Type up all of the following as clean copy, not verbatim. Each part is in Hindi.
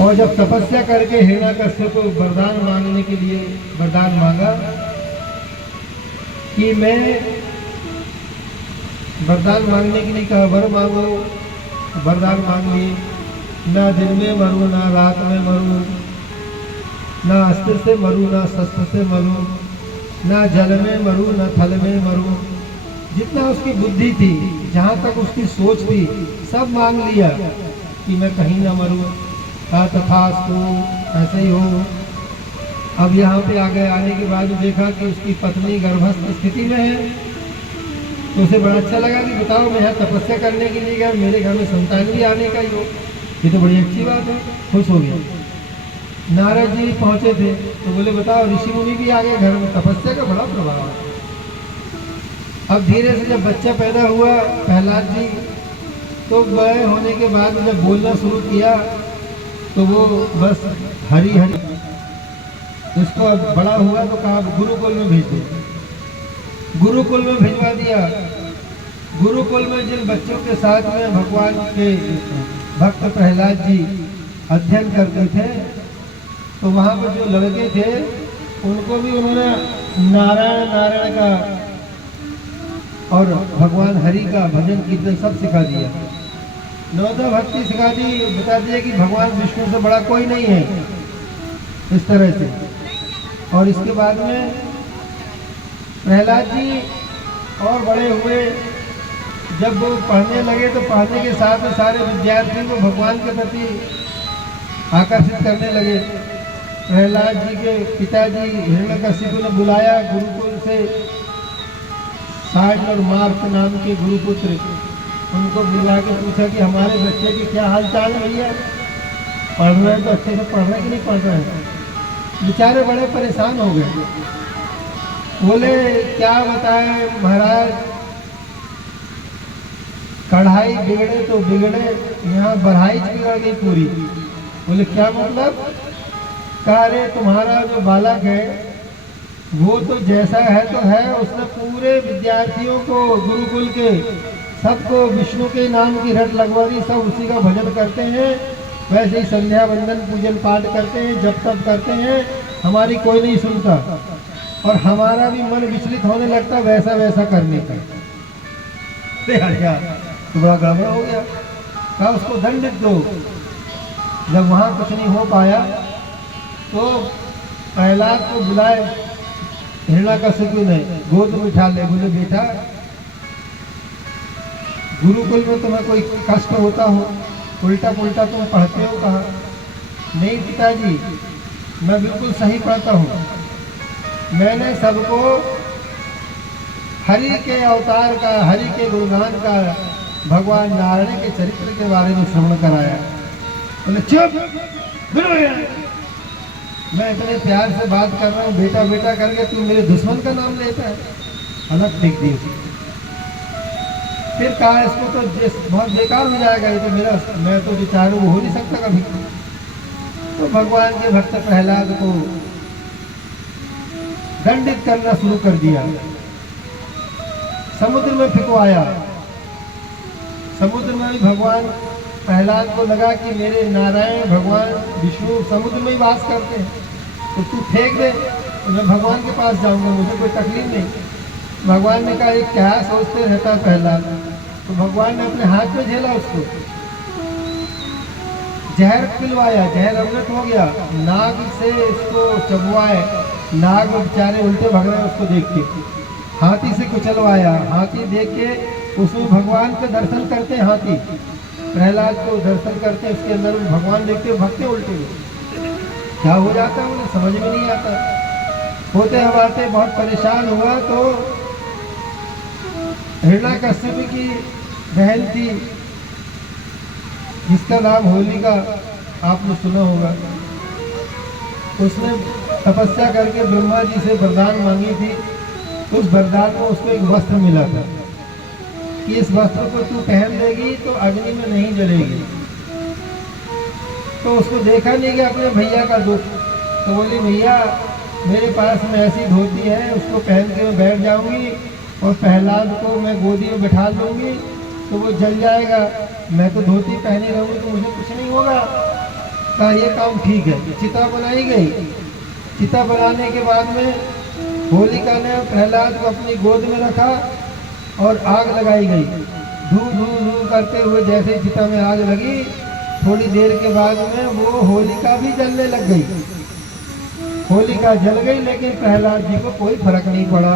और जब तपस्या करके हिरण्यकश्यप को वरदान मांगने के लिए वरदान मांगा कि मैं वरदान मांगने के लिए कहा वर मांगो, वरदान मांग लिए, ना दिन में मरूं ना रात में मरूं, ना अस्त्र से मरूं ना शस्त्र से मरूं, ना जल में मरूं ना थल में मरूं। जितना उसकी बुद्धि थी, जहाँ तक उसकी सोच थी, सब मांग लिया कि मैं कहीं ना मरूं। कहा तथास्तु, ऐसे ही हो। अब यहाँ पे आ गए, आने के बाद देखा कि उसकी पत्नी गर्भस्थ स्थिति में है, तो उसे बड़ा अच्छा लगा कि बताओ मैं यहाँ तपस्या करने के लिए गया, मेरे घर में संतान भी आने का ही हो, ये तो बड़ी अच्छी बात है। खुश हो गया। नारद जी पहुँचे थे तो बोले बताओ ऋषि मुनि भी आ गए घर में, तपस्या का बड़ा प्रभाव है। अब धीरे से जब बच्चा पैदा हुआ प्रहलाद जी, तो बड़े होने के बाद जब बोलना शुरू किया तो वो बस हरी हरी, उसको अब बड़ा हुआ तो कहा गुरुकुल में भेज दो। गुरुकुल में भिजवा दिया। गुरुकुल में जिन बच्चों के साथ में भगवान के भक्त प्रहलाद जी अध्ययन करते थे, तो वहाँ पर जो लड़के थे उनको भी उन्होंने नारायण नारायण का और भगवान हरि का भजन कीर्तन सब सिखा दिया। नवदा भक्ति सिखा दी, बता दिया कि भगवान विष्णु से बड़ा कोई नहीं है, इस तरह से। और इसके बाद में प्रहलाद जी और बड़े हुए, जब वो पढ़ने लगे तो पढ़ने के साथ में सारे विद्यार्थियों को भगवान के प्रति आकर्षित करने लगे। प्रहलाद जी के पिताजी हिरण्यकशिपु ने बुलाया गुरुकुल से साइड और मार्क नाम के गुरुपुत्र, उनको बुला के पूछा कि हमारे बच्चे के क्या हाल चाल है भैया, पढ़ रहे हैं तो अच्छे से पढ़ रहे कि नहीं पढ़ रहे हैं। बेचारे बड़े परेशान हो गए। बोले क्या बताएं महाराज, कढ़ाई बिगड़े तो बिगड़े, यहाँ बढ़ाई बिगड़ गई पूरी। बोले क्या मतलब? कह रहे तुम्हारा जो बालक है वो तो जैसा है तो है, उसने पूरे विद्यार्थियों को गुरुकुल के सबको विष्णु के नाम की रट लगवा दी, सब उसी का भजन करते हैं, वैसे ही संध्या वंदन पूजन पाठ करते हैं, जप तप करते हैं, हमारी कोई नहीं सुनता और हमारा भी मन विचलित होने लगता वैसा वैसा करने का। तो बड़ा गड़बड़ हो गया। कहा उसको दंडित दो। जब वहाँ कुछ नहीं हो पाया तो प्रहलाद को बुलाए हिरण्यकशिपु ने, गोद में उठा ले। बोले बेटा गुरुकुल में तुम्हें कोई कष्ट होता हो, उल्टा पुल्टा तुम पढ़ते हो? कहा नहीं पिताजी, मैं बिल्कुल सही पढ़ता हूँ। मैंने सबको हरि के अवतार का, हरि के गुणगान का, भगवान नारायण के चरित्र के बारे में श्रवण कराया। बोले चुप, मैं इतने प्यार से बात कर रहा हूँ, बेटा बेटा करके तू मेरे दुश्मन का नाम लेता है। अलग फेंक दी। फिर कहा इसको तो बहुत बेकार हो जाएगा, ये तो मेरा, मैं तो विचारू हो नहीं सकता कभी। तो भगवान के भक्त प्रहलाद को दंडित करना शुरू कर दिया, समुद्र में फिकवाया। समुद्र में भी भगवान प्रहलाद को लगा कि मेरे नारायण भगवान विष्णु समुद्र में ही वास करते हैं, तो तू फेंक दे, मैं भगवान के पास जाऊंगा, मुझे कोई तकलीफ नहीं। भगवान ने कहा ये क्या सोचते रहता है प्रहलाद? तो भगवान ने अपने हाथ में झेला उसको, जहर पिलवाया, जहर अमृत हो गया। नाग से इसको चबवाए, नाग बेचारे उल्टे भग रहे हैं उसको देख के। हाथी से कुचलवाया, हाथी देख के उसमें भगवान के दर्शन करते हाथी, प्रहलाद को दर्शन करते, उसके अंदर भगवान देखते भगते उल्टे क्या हो जाता है उन्हें समझ में नहीं आता। होते हमारे बहुत परेशान हुआ तो हिरण्यकश्यप की बहन थी जिसका नाम होलिका, आपने सुना होगा। उसने तपस्या करके ब्रह्मा जी से वरदान मांगी थी। उस वरदान में उसको एक वस्त्र मिला था कि इस वस्त्र को तू पहन देगी तो अग्नि में नहीं जलेगी। तो उसको देखा नहीं कि अपने भैया का दुख, तो बोली भैया मेरे पास में ऐसी धोती है, उसको पहन के मैं बैठ जाऊंगी और प्रहलाद को मैं गोदी में बैठा दूंगी तो वो जल जाएगा, मैं तो धोती पहनी रहूंगी तो मुझे कुछ नहीं होगा। कहा ये काम ठीक है। चिता बनाई गई। चिता बनाने के बाद में होलिका ने प्रहलाद को अपनी गोद में रखा और आग लगाई गई। धू धू धू करते हुए जैसे चिता में आग लगी, थोड़ी देर के बाद में वो होलिका भी जलने लग गई। होलिका जल गई, लेकिन प्रहलाद जी को कोई फर्क नहीं पड़ा।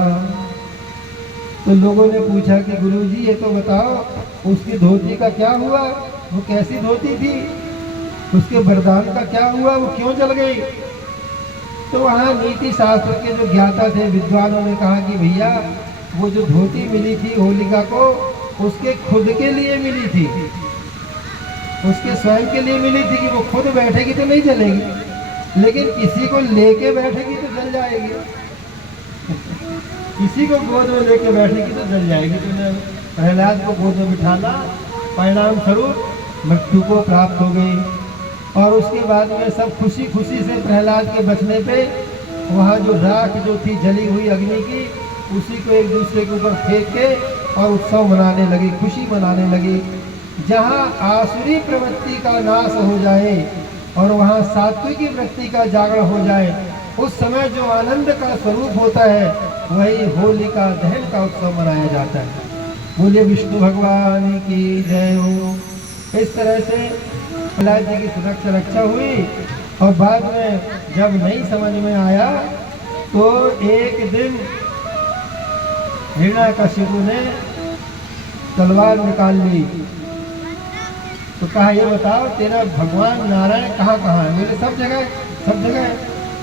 तो लोगों ने पूछा कि गुरुजी ये तो बताओ, उसकी धोती का क्या हुआ, वो कैसी धोती थी, उसके वरदान का क्या हुआ, वो क्यों जल गई। तो वहाँ नीति शास्त्र के जो ज्ञाता थे, विद्वानों ने कहा कि भैया वो जो धोती मिली थी होलिका को, उसके खुद के लिए मिली थी, उसके स्वयं के लिए मिली थी कि वो खुद बैठेगी तो नहीं जलेगी, लेकिन किसी को लेके बैठेगी तो जल जाएगी। किसी को गोद में लेके बैठेगी तो जल जाएगी। तो प्रहलाद को गोद में बिठाना, परिणाम स्वरूप मृत्यु को प्राप्त हो गई। और उसके बाद में सब खुशी खुशी से प्रहलाद के बचने पे वहाँ जो राख जो थी जली हुई अग्नि की, उसी को एक दूसरे के ऊपर फेंक के और उत्सव मनाने लगे, खुशी मनाने लगे। जहाँ आसुरी प्रवृत्ति का नाश हो जाए और वहाँ सात्विकी वृत्ति का जागरण हो जाए, उस समय जो आनंद का स्वरूप होता है वही होलिका दहन का उत्सव मनाया जाता है। बोलिए विष्णु भगवान की जय हो। इस तरह से प्रहलाद जी की रक्षा हुई। और बाद में जब नहीं समझ में आया तो एक दिन हिरण्याकशिपु ने तलवार निकाल ली। तो कहा ये बताओ तेरा भगवान नारायण कहाँ कहाँ है। मेरे सब जगह है।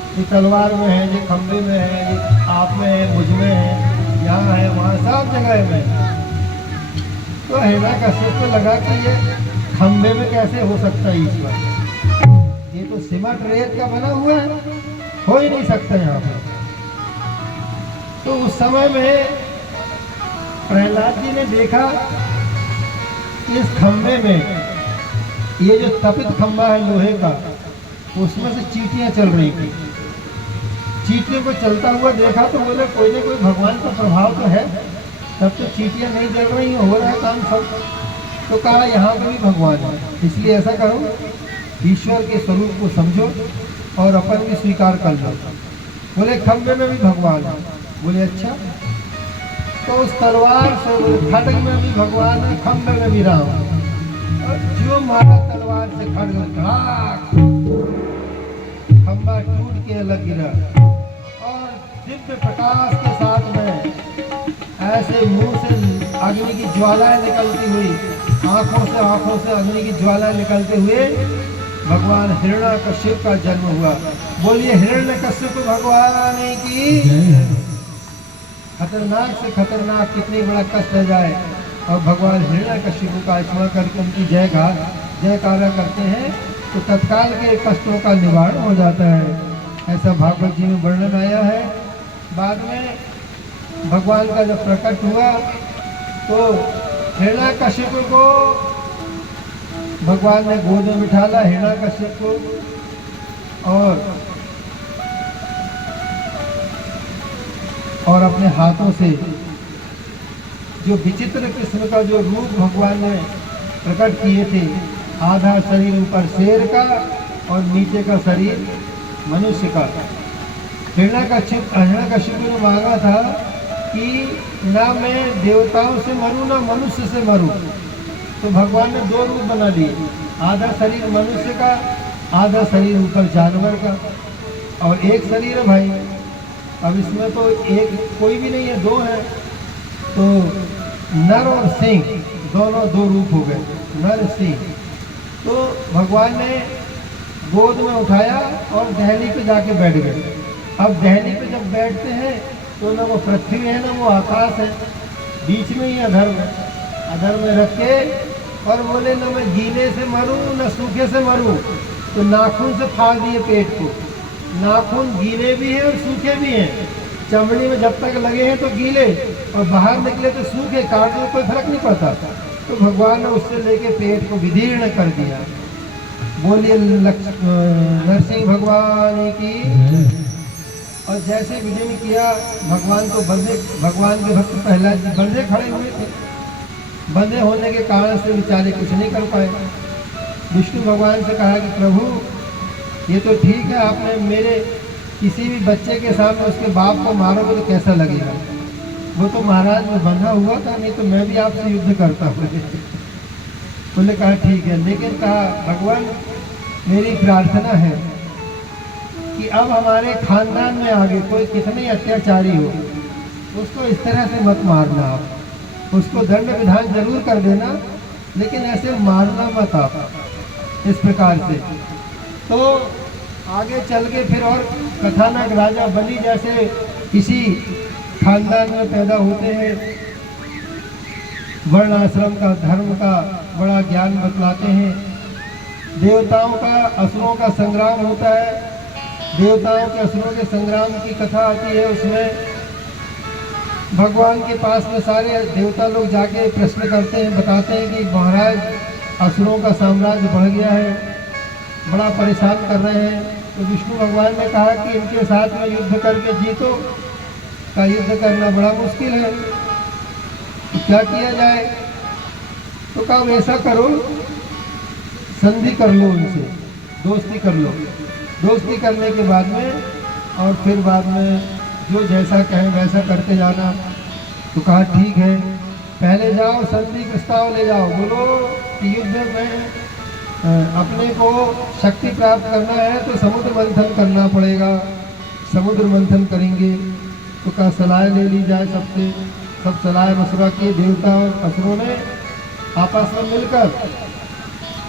ये तलवार में है, ये खंबे में है, ये आप में है, मुझ में है, यहाँ है, वहाँ सब जगह में। तो हिरण्याकशिपु को लगा कि ये खंबे में कैसे हो सकता है ईश्वर, ये तो सिमट रेत का बना हुआ है, हो ही नहीं सकता यहाँ पर। तो उस समय में प्रहलाद जी ने देखा कि इस खंबे में ये जो तपित खंबा है लोहे का, उसमें से चींटियां चल रही थी। चींटियों को चलता हुआ देखा तो बोले कोई ना कोई भगवान का प्रभाव तो है, तब तो चींटियां नहीं जल रही, हो रहा है काम सब। तो कहा यहाँ पर भी भगवान है, इसलिए ऐसा करो, ईश्वर के स्वरूप को समझो और अपन भी स्वीकार कर लो। बोले खंबे में भी भगवान है। बोले अच्छा। तो उस तलवार से बोले खड्ग में भी भगवान है, खंबे में भी राम। और जो मारा तलवार से खड्ग, खंबा टूट के अलग गिरा और दिव्य प्रकाश के साथ में ऐसे मुंह से अग्नि की ज्वालाएं निकलती हुई, आंखों से अग्नि की ज्वाला निकलते हुए भगवान हिरण्याकशिपु का जन्म हुआ। बोलिए हिरण्याकशिपु भगवान की। खतरनाक से खतरनाक कितनी बड़ा कष्ट आ जाए और भगवान हिरण्याकशिपु का स्मरण करके उनकी जयकारा करते हैं तो तत्काल के कष्टों का निवारण हो जाता है। ऐसा भागवत जी में वर्णन आया है। बाद में भगवान का जब प्रकट हुआ तो हिरण्याकशिपु को भगवान ने गोद में बिठाला, हिरण्याकशिपु को, और अपने हाथों से जो विचित्र किस्म का जो रूप भगवान ने प्रकट किए थे, आधा शरीर ऊपर शेर का और नीचे का शरीर मनुष्य का। हिरण्याकशिपु ने मांगा था कि ना मैं देवताओं से मरूं ना मनुष्य से मरूं, तो भगवान ने दो रूप बना लिए, आधा शरीर मनुष्य का, आधा शरीर ऊपर जानवर का, और एक शरीर है भाई। अब इसमें तो एक कोई भी नहीं है, दो है, तो नर और सिंह दोनों दो रूप हो गए, नर सिंह। तो भगवान ने गोद में उठाया और दहली पे जाके बैठ गए। अब दहली पे जब बैठते हैं तो ना वो पृथ्वी है ना वो आकाश है, बीच में ही अधर में रख के, और बोले ना मैं गीले से मरूं ना सूखे से मरूं। तो नाखून से फाड़ दिए पेट को। नाखून गीले भी हैं और सूखे भी हैं। चमड़ी में जब तक लगे हैं तो गीले और बाहर निकले तो सूखे, काटने में कोई फर्क नहीं पड़ता। तो भगवान ने उससे लेके पेट को विदीर्ण कर दिया। बोलिए नरसिंह भगवान की। और जैसे विदीर्ण किया भगवान को बंधे, भगवान के भक्त प्रहलाद जी बंधे खड़े हुए थे। बंधे होने के कारण से बेचारे कुछ नहीं कर पाए। विष्णु भगवान से कहा कि प्रभु ये तो ठीक है, आपने मेरे किसी भी बच्चे के सामने उसके बाप को मारोगे तो कैसा लगेगा? वो तो महाराज में बंधा हुआ था, नहीं तो मैं भी आपसे युद्ध करता हूँ। बोले कहा ठीक है, लेकिन कहा भगवान मेरी प्रार्थना है कि अब हमारे खानदान में आगे कोई कितने अत्याचारी हो, उसको इस तरह से मत मारना। आप उसको दंड विधान जरूर कर देना, लेकिन ऐसे मारना मत आप इस प्रकार से। तो आगे चल के फिर और कथानक राजा बलि जैसे किसी खानदान में पैदा होते हैं, वर्ण आश्रम का धर्म का बड़ा ज्ञान बतलाते हैं। देवताओं का असुरों का संग्राम होता है, देवताओं के असुरों के संग्राम की कथा आती है। उसमें भगवान के पास में सारे देवता लोग जाके प्रश्न करते हैं, बताते हैं कि महाराज असुरों का साम्राज्य बढ़ गया है, बड़ा परेशान कर रहे हैं। तो विष्णु भगवान ने कहा कि इनके साथ में युद्ध करके जीतो, का युद्ध करना बड़ा मुश्किल है, तो क्या किया जाए? तो कहा वैसा करो, संधि कर लो उनसे, दोस्ती कर लो। दोस्ती करने के बाद में और फिर बाद में जो जैसा कहें वैसा करते जाना। तो कहा ठीक है, पहले जाओ संधि प्रस्ताव ले जाओ, बोलो कि युद्ध में अपने को शक्ति प्राप्त करना है तो समुद्र मंथन करना पड़ेगा। समुद्र मंथन करेंगे। तो कहा सलाह ले ली जाए सबसे। सब सलाह मशवरा किए देवता और असुरों ने आपस में मिलकर,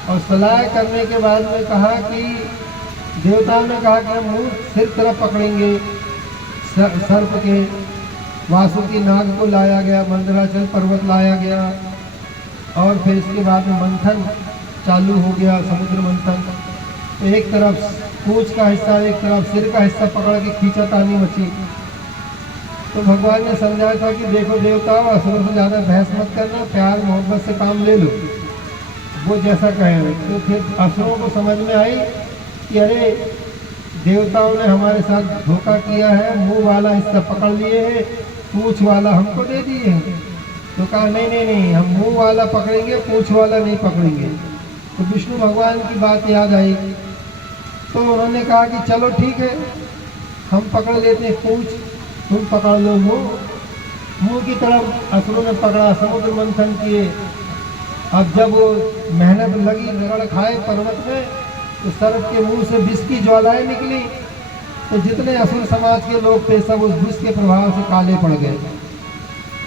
और सलाह करने के बाद में कहा कि देवताओं ने कहा कि हम मुँह सिर तरफ पकड़ेंगे सर्प के। वासुकी नाग को लाया गया, मंदराचल पर्वत लाया गया, और फिर इसके बाद में मंथन चालू हो गया, समुद्र मंथन। तो एक तरफ पूंछ का हिस्सा, एक तरफ सिर का हिस्सा पकड़ के खींचातानी मची। तो भगवान ने समझाया था कि देखो देवताओं, असुरों से ज़्यादा बहस मत करना, प्यार मोहब्बत से काम ले लो, वो जैसा कहे। तो फिर असुरों को समझ में आई कि अरे देवताओं ने हमारे साथ धोखा किया है, मुंह वाला हिस्सा पकड़ लिए हैं, पूंछ वाला हमको दे दिए हैं। तो कहा नहीं नहीं नहीं, हम मुंह वाला पकड़ेंगे, पूंछ वाला नहीं पकड़ेंगे। तो विष्णु भगवान की बात याद आई, तो उन्होंने कहा कि चलो ठीक है, हम पकड़ लेते हैं पूंछ, तुम पकड़ लो मुंह। मुंह की तरफ असुरों ने पकड़ा, समुद्र मंथन किए। अब जब वो मेहनत लगी, रगड़ खाए पर्वत में, तो सर्प के मुंह से विष की ज्वालाएं निकली। तो जितने असुर समाज के लोग थे सब उस विष के प्रभाव से काले पड़ गए।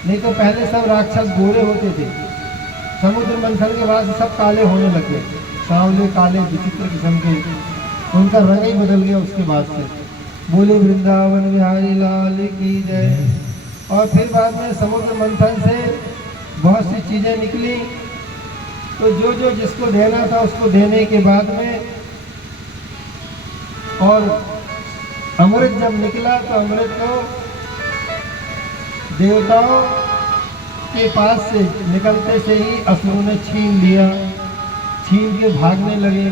नहीं तो पहले सब राक्षस गोरे होते थे, समुद्र मंथन के बाद सब काले होने लगे, सांवले काले विचित्र किस्म के, उनका रंग ही बदल गया उसके बाद से। बोले वृंदावन बिहारी लाल की जय। और फिर बाद में समुद्र मंथन से बहुत सी चीज़ें निकली। तो जो जो जिसको देना था उसको देने के बाद में, और अमृत जब निकला तो अमृत को देवताओं के पास से निकलते से ही असुरों ने छीन लिया। छीन के भागने लगे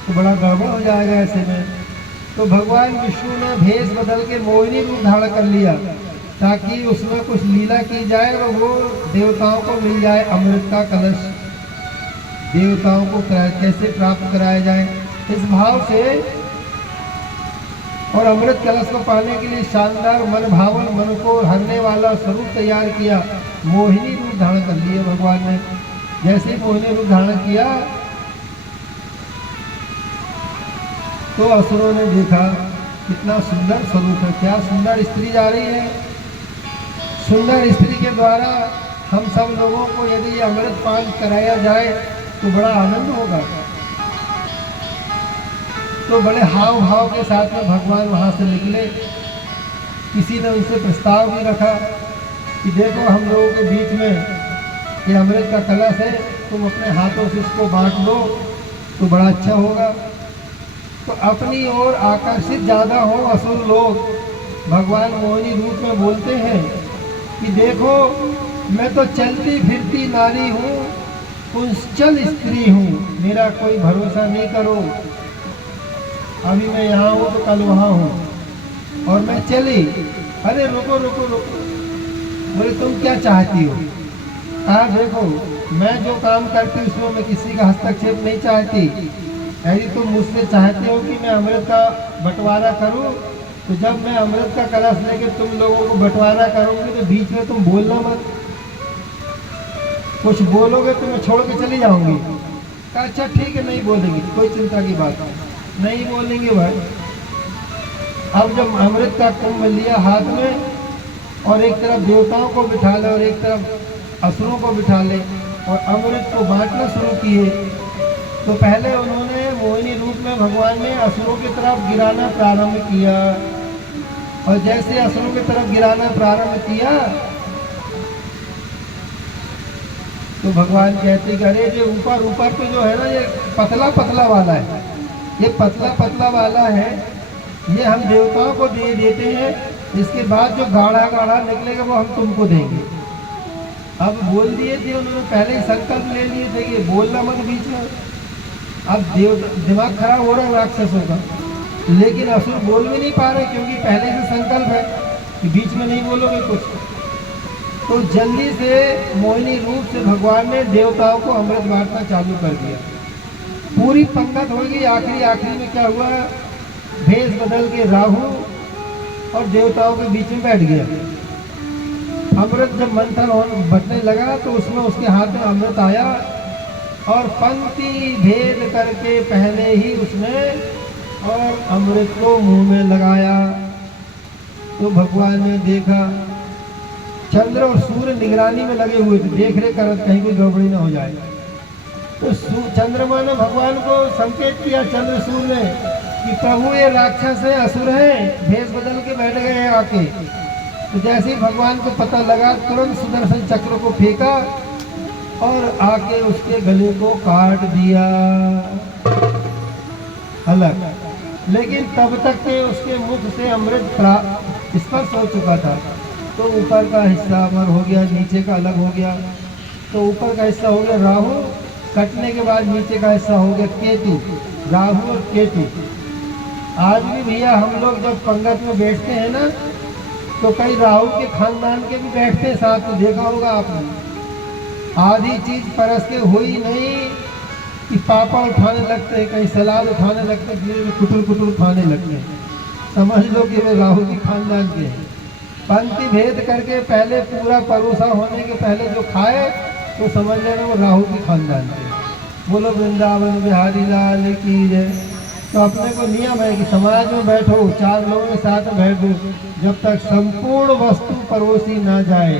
तो बड़ा गड़बड़ हो जाएगा ऐसे में। तो भगवान विष्णु ने भेष बदल के मोहिनी रूप धारण कर लिया, ताकि उसमें कुछ लीला की जाए और वो देवताओं को मिल जाए अमृत का कलश। देवताओं को कैसे प्राप्त कराया जाए, इस भाव से, और अमृत कलश को पाने के लिए शानदार मन भावन, मन को हरने वाला स्वरूप तैयार किया। मोहिनी रूप धारण कर लिया भगवान ने। जैसे ही मोहिनी रूप धारण किया तो असुरों ने देखा कितना सुंदर स्वरूप है, क्या सुंदर स्त्री जा रही है। सुंदर स्त्री के द्वारा हम सब लोगों को यदि अमृत पान कराया जाए तो बड़ा आनंद होगा। तो बड़े हाव भाव के साथ में भगवान वहाँ से निकले। किसी ने उनसे प्रस्ताव भी रखा कि देखो हम लोगों के बीच में ये अमृत का कलश है, तुम अपने हाथों से इसको बांट दो तो बड़ा अच्छा होगा। तो अपनी ओर आकर्षित ज़्यादा हो असुर लोग, भगवान मोहिनी रूप में बोलते हैं कि देखो मैं तो चलती फिरती नारी हूँ, कुंचल स्त्री हूँ, मेरा कोई भरोसा नहीं करो। अभी मैं यहाँ हूँ तो कल वहाँ हूँ, और मैं चली। अरे रुको रुको रुको, बोले तुम क्या चाहती हो? कहा देखो मैं जो काम करती हूँ उसमें मैं किसी का हस्तक्षेप नहीं चाहती, यदि तुम मुझसे चाहते हो कि मैं अमृत का बंटवारा करूं, तो जब मैं अमृत का कलश लेके तुम लोगों को बंटवारा करूंगी तो बीच में तुम बोलना मत। कुछ बोलोगे तो मैं छोड़ के चली जाऊंगी। कहा अच्छा ठीक है, नहीं बोलेंगे, कोई चिंता की बात नहीं बोलेंगे भाई। अब जब अमृत का कुंभ लिया हाथ में और एक तरफ देवताओं को बिठा ले और एक तरफ असुरों को बिठा ले और अमृत को बांटना शुरू किए, तो पहले उन्होंने मोहिनी रूप में भगवान ने असुरों की तरफ गिराना प्रारंभ किया। और जैसे असुरों की तरफ गिराना प्रारंभ किया तो भगवान कहते कि अरे जो ऊपर ऊपर तो जो है ना, ये पतला पतला वाला है, ये पतला पतला वाला है, ये हम देवताओं को दे देते हैं, इसके बाद जो गाढ़ा गाढ़ा निकलेगा वो हम तुमको देंगे। अब बोल दिए थे उन्होंने, पहले ही संकल्प ले लिए थे कि बोलना मत बीच में। अब दिमाग खराब हो रहा है राक्षसों का, लेकिन असुर बोल भी नहीं पा रहे क्योंकि पहले से संकल्प है कि बीच में नहीं बोलोगे कुछ। तो जल्दी से मोहिनी रूप से भगवान ने देवताओं को अमृत बांटना चालू कर दिया। पूरी पंगत हो गई। आखिरी में क्या हुआ, भेष बदल के राहु और देवताओं के बीच में बैठ गया। अमृत जब मंथन बटने लगा तो उसमें उसके हाथ में अमृत आया और पंक्ति भेद करके पहले ही उसने और अमृत को मुंह में लगाया। तो भगवान ने देखा, चंद्र और सूर्य निगरानी में लगे हुए थे, देख रेख कर कहीं कोई गड़बड़ी ना हो जाए। तो चंद्रमा ने भगवान को संकेत किया, चंद्र सूर्य ने, कि प्रभु ये राक्षस है, असुर है, भेष बदल के बैठ गए हैं आके। तो जैसे ही भगवान को पता लगा, तुरंत सुदर्शन चक्र को फेंका और आके उसके गले को काट दिया अलग। लेकिन तब तक के उसके मुख से अमृत स्पर्श हो चुका था। तो ऊपर का हिस्सा अमर हो गया, नीचे का अलग हो गया। तो ऊपर का हिस्सा हो गया राहु, कटने के बाद नीचे का हिस्सा हो गया केतु। राहु और केतु। आज भी भैया हम लोग जब पंगत में बैठते हैं ना, तो कई राहु के खानदान के भी बैठते हैं साथ में, देखा होगा आपने। आधी चीज परस के हुई नहीं कि पापड़ उठाने लगते हैं, कहीं सलाद उठाने लगते हैं, फिर कुटुर कुटुर खाने लगते हैं। समझ लो कि वे राहु के खानदान के हैं। पंक्ति भेद करके पहले पूरा परोसा होने के पहले जो खाए तो समझ लेना वो राहु के खानदान के। बोलो वृंदावन बिहारी लाल की जय। तो अपने को नियम है कि समाज में बैठो, 4 लोगों के साथ बैठो, जब तक संपूर्ण वस्तु परोसी ना जाए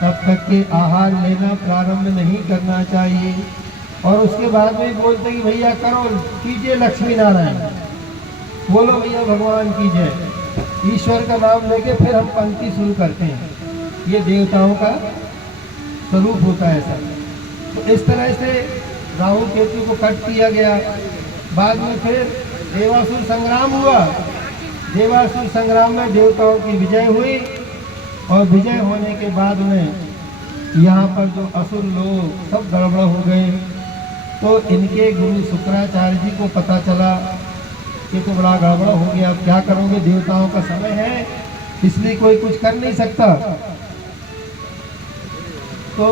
तब तक के आहार लेना प्रारंभ नहीं करना चाहिए। और उसके बाद में बोलते कि भैया करो, कीजिए लक्ष्मी नारायण, बोलो भैया भगवान की जय, ईश्वर का नाम लेके फिर हम पंक्ति शुरू करते हैं। ये देवताओं का स्वरूप होता है ऐसा। तो इस तरह से राहु केतु को कट किया गया। बाद में फिर देवासुर संग्राम हुआ। देवासुर संग्राम में देवताओं की विजय हुई और विजय होने के बाद में यहाँ पर जो असुर लोग सब गड़बड़ हो गए। तो इनके गुरु शुक्राचार्य जी को पता चला कि तो बड़ा गड़बड़ हो गया, अब क्या करोगे, देवताओं का समय है इसलिए कोई कुछ कर नहीं सकता। तो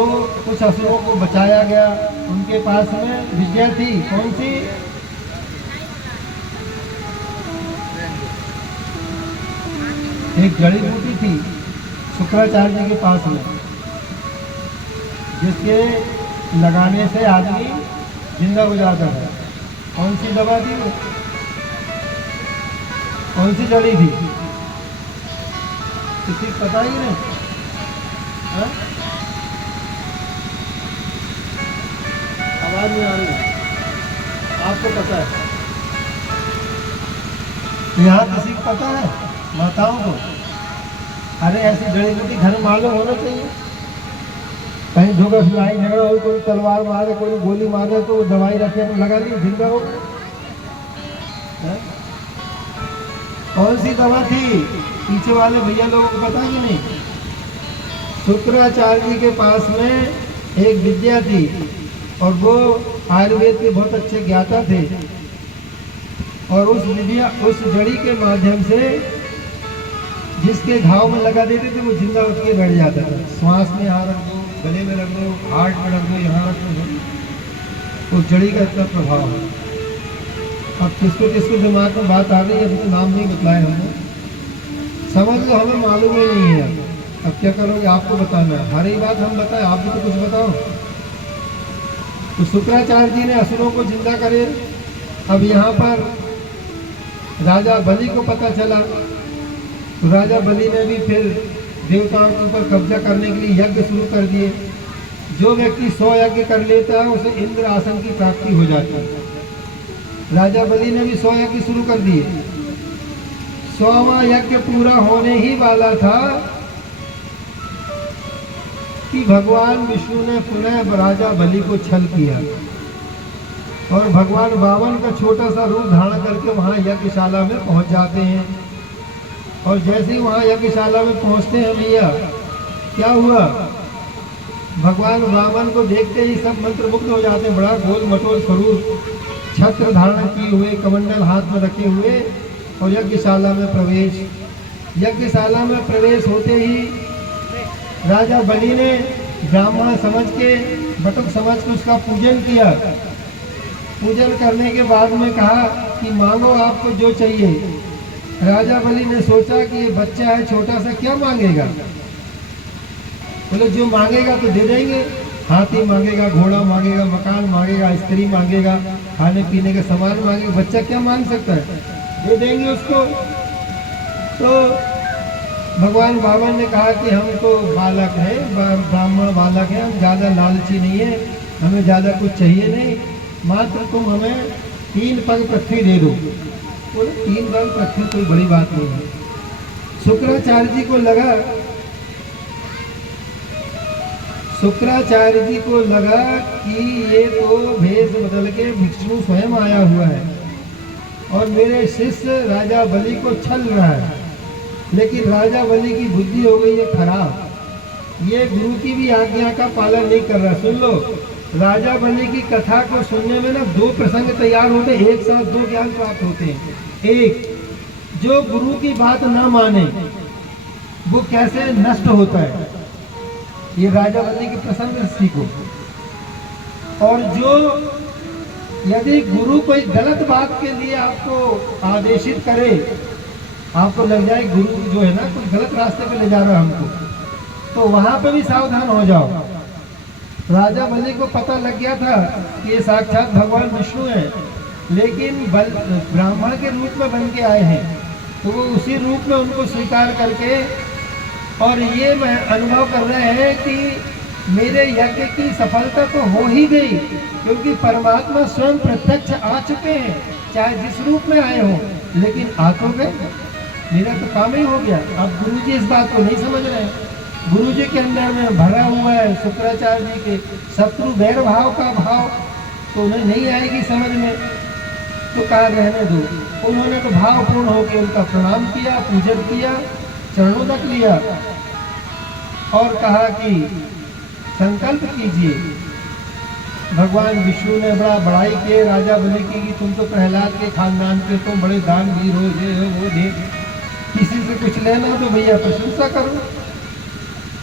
कुछ असुरों को बचाया गया। उनके पास में विद्या थी, कौन सी, एक जड़ी बूटी थी शुक्राचार्य जी के पास में, जिसके लगाने से आदमी जिंदा हो जाता था। कौन सी दवा थी, कौन सी जड़ी थी, किसी को पता ही नहीं? आवाज नहीं आ रही, आपको पता है? यहाँ किसी को पता है, माताओं को? अरे ऐसी जड़ी बूटी घर में मालूम होना चाहिए। कहीं झोंका लड़ाई झगड़ा हो, कोई तलवार मारे, कोई गोली मारे, तो दवाई रखे लगा ली, जिंदा हो। कौन सी दवा थी, पीछे वाले भैया लोगों को पता ही नहीं? शुक्राचार्य जी के पास में एक विद्या थी और वो आयुर्वेद के बहुत अच्छे ज्ञाता थे। और उस विद्या, उस जड़ी के माध्यम से जिसके घाव में लगा देते थे वो जिंदा उठ के बैठ जाता था। श्वास में यहाँ रख दो, गले में रख दो, हार्ट में रख दो, यहाँ रख दो, उस जड़ी का इतना प्रभाव है। अब किसको किसको दिमाग में बात आ रही है, अभी तो नाम नहीं बतलाए हमने, समझ लो हमें मालूम ही नहीं है। अब क्या करोगे, आपको बताना है, हर एक बात हम बताएं, आप भी तो कुछ बताओ। तो शुक्राचार्य जी ने असुरों को जिंदा करे। अब यहाँ पर राजा बलि को पता चला, तो राजा बलि ने भी फिर देवताओं के ऊपर कब्जा करने के लिए यज्ञ शुरू कर दिए। जो व्यक्ति 100 यज्ञ कर लेता है उसे इंद्र आसन की प्राप्ति हो जाती है। राजा बलि ने भी 100 यज्ञ शुरू कर दिए। 100वां यज्ञ पूरा होने ही वाला था कि भगवान विष्णु ने पुनः राजा बलि को छल किया और भगवान वामन का छोटा सा रूप धारण करके वहां यज्ञशाला में पहुंच जाते हैं। और जैसे ही वहां यज्ञशाला में पहुंचते हैं भैया, क्या हुआ, भगवान वामन को देखते ही सब मंत्रमुग्ध हो जाते हैं। बड़ा गोल मटोल स्वरूप, छत्र धारण किए हुए, कमंडल हाथ में रखे हुए, और यज्ञशाला में प्रवेश। यज्ञशाला में प्रवेश होते ही राजा बलि ने ब्राह्मण समझ के, बटुक समझ के उसका पूजन किया। पूजन करने के बाद में कहा कि मांगो आपको जो चाहिए। राजा बलि ने सोचा कि ये बच्चा है छोटा सा, क्या मांगेगा, बोले जो मांगेगा तो दे देंगे। हाथी मांगेगा, घोड़ा मांगेगा, मकान मांगेगा, स्त्री मांगेगा, खाने पीने का सामान मांगेगा, बच्चा क्या मांग सकता है, दे देंगे उसको। तो भगवान वामन ने कहा कि हम तो बालक हैं, ब्राह्मण बालक हैं, हम ज़्यादा लालची नहीं है, हमें ज़्यादा कुछ चाहिए नहीं, मात्र तुम हमें 3 पग पृथ्वी दे दो। बोले 3 पग पृथ्वी कोई बड़ी बात नहीं है। शुक्राचार्य जी को लगा कि ये तो भेष बदल के विष्णु स्वयं आया हुआ है और मेरे शिष्य राजा बलि को छल रहा है। लेकिन राजा बलि की बुद्धि हो गई है खराब, ये गुरु की भी आज्ञा का पालन नहीं कर रहा। सुन लो, राजा बलि की कथा को सुनने में ना 2 प्रसंग तैयार होते, एक साथ 2 ज्ञान प्राप्त होते हैं। एक, जो गुरु की बात ना माने वो कैसे नष्ट होता है, ये राजा बलि के प्रसंग से सीखो। और जो यदि गुरु कोई गलत बात के लिए आपको आदेशित करे, आपको लग जाए गुरु जो है ना कुछ गलत रास्ते पे ले जा रहा है हमको, तो वहां पे भी सावधान हो जाओ। राजा बलि को पता लग गया था कि ये साक्षात भगवान विष्णु है, लेकिन ब्राह्मण के रूप में बन के आए हैं, तो वो उसी रूप में उनको स्वीकार करके, और ये मैं अनुभव कर रहे हैं कि मेरे यज्ञ की सफलता तो हो ही गई, क्योंकि परमात्मा स्वयं प्रत्यक्ष आ चुके हैं, चाहे जिस रूप में आए हो, लेकिन आ तो गए, मेरा तो काम ही हो गया। अब गुरुजी इस बात को नहीं समझ रहे हैं, गुरुजी के अंदर में भरा हुआ है शुक्राचार्य जी के शत्रु वैर भाव का भाव, तो उन्हें नहीं आएगी समझ में, तो कहा रहने दो। उन्होंने तो भावपूर्ण होकर उनका प्रणाम किया, पूजन किया, चरणों तक लिया और कहा कि संकल्प कीजिए। भगवान विष्णु ने बड़ा बड़ाई किए राजा बलि की कि तुम तो प्रहलाद के खानदान के, तुम बड़े दानवीर हो, ये हो वो दे, किसी से कुछ लेना तो भैया प्रशंसा करो,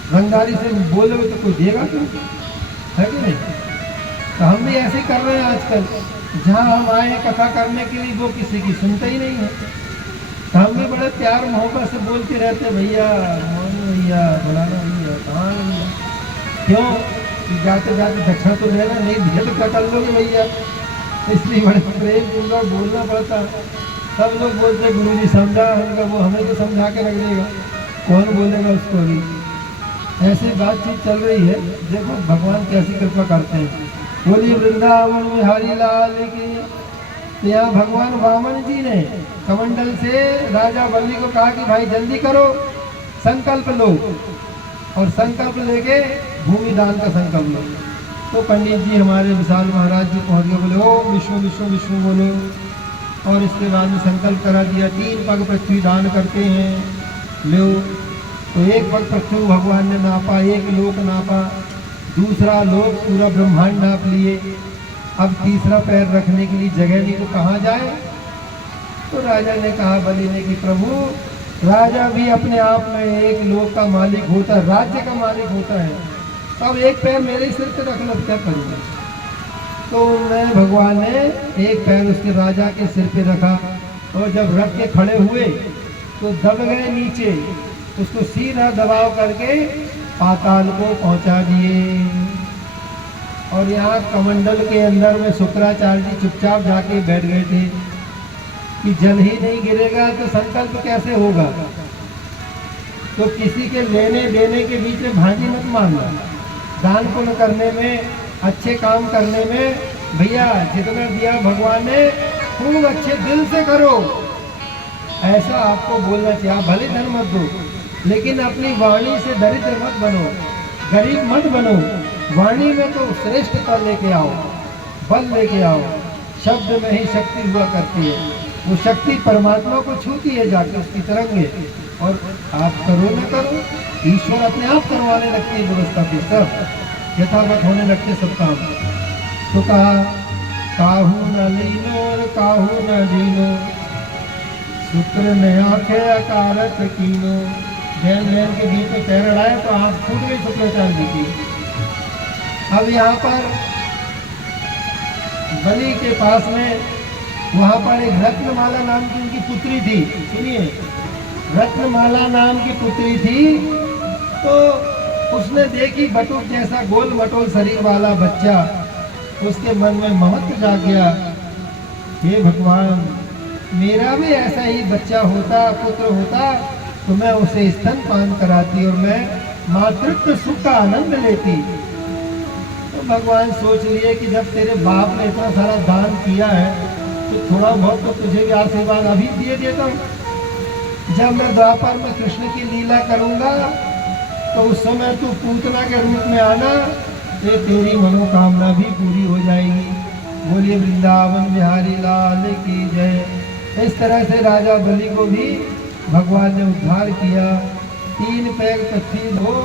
रंगदारी से बोलोगे तो कोई देगा तुम, है कि नहीं। तो हम भी ऐसे कर रहे हैं आजकल, जहाँ हम आए कथा करने के लिए वो किसी की सुनते ही नहीं है। तो हम भी बड़े प्यार मोहब्बत से बोलते रहते, भैया भैया बुलाना भैया, कहाँ भैया, क्यों कि जाते जाते दक्षिणा तो लेना नहीं दिया तो क्या कर लोगे भैया, इसलिए बड़े प्रेम पूर्वक बोलना पड़ता। सब लोग बोलते गुरु जी समझा, वो हमें तो समझा के रख देगा, कौन बोलेगा उसको भी। ऐसी बातचीत चल रही है, देखो भगवान कैसी कृपा करते हैं। बोलिए वृंदावन में हरि लाल की। तो यहाँ भगवान वामन जी ने कमंडल से राजा बलि को कहा कि भाई जल्दी करो, संकल्प लो, और संकल्प लेके भूमि दान का संकल्प लो। तो पंडित जी हमारे विशाल महाराज जी पहुँच गए, बोले ओम विष्णु विष्णु विष्णु बोलो, और इसके बाद में संकल्प करा दिया 3 पग पृथ्वी दान करते हैं, लो। तो 1 पग पृथ्वी भगवान ने नापा, 1 लोक नापा, दूसरा लोक पूरा ब्रह्मांड नाप लिए। अब तीसरा पैर रखने के लिए जगह नहीं, तो कहाँ जाए। तो राजा ने कहा बलि ने कि प्रभु, राजा भी अपने आप में एक लोक का मालिक होता है, राज्य का मालिक होता है, तब 1 पैर मेरे सिर पे रख लो, क्या करूँगा। तो उन्होंने भगवान ने एक पैर उसके राजा के सिर पे रखा और जब रख के खड़े हुए तो दब गए नीचे, उसको सीधा दबाव करके पाताल को पहुंचा दिए। और यहाँ कमंडल के अंदर में शुक्राचार्य जी चुपचाप जाके बैठ गए थे कि जल ही नहीं गिरेगा तो संकल्प कैसे होगा। तो किसी के लेने देने के बीच में भांजी मत मारना। दान पुण्य करने में, अच्छे काम करने में भैया जितना दिया भगवान ने खूब अच्छे दिल से करो, ऐसा आपको बोलना चाहिए। आप भले धन मत दो, लेकिन अपनी वाणी से दरिद्र मत बनो, गरीब मत बनो। वाणी में तो श्रेष्ठता लेके आओ, बल लेके आओ। शब्द में ही शक्ति हुआ करती है, वो शक्ति परमात्मा को छूती है जाके उसकी तरंगे। और आप करो न करो, ईश्वर अपने आप करवाने लगते हैं व्यवस्था पे, सब यथावत होने लगते सब काम। तो कहा काहू न लीनो और काहू न दीनो, शुक्र ने आंखें अकारत कीनो। जैन जैन के बीच में पैर अड़ाया तो आंख फूट गई शुक्राचार्य जी की। अब यहाँ पर बलि के पास में वहां पर एक रत्नमाला नाम की उनकी पुत्री थी। सुनिए, रत्नमाला नाम की पुत्री थी। तो उसने देखी बटुक जैसा गोल मटोल शरीर वाला बच्चा, उसके मन में ममत्व जाग गया। हे भगवान, मेरा भी ऐसा ही बच्चा होता, पुत्र होता, तो मैं उसे स्तनपान कराती और मैं मातृत्व सुख का आनंद लेती। तो भगवान सोच लिए कि जब तेरे बाप ने इतना सारा दान किया है तो थोड़ा बहुत तो तुझे भी आशीर्वाद अभी दिए देता हूँ। जब मैं द्वापर में कृष्ण की लीला करूँगा तो उस समय तू पूतना के रूप में आना, तो तेरी मनोकामना भी पूरी हो जाएगी। बोलिए वृंदावन बिहारी लाल की जय। इस तरह से राजा बलि को भी भगवान ने उद्धार किया। 3 पैर पृथ्वी को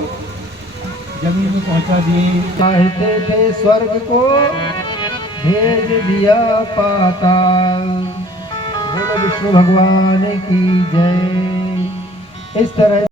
जमीन में पहुंचा दिए। चाहते थे स्वर्ग को भेज दिया पाताल। बोलो विष्णु भगवान की जय। इस तरह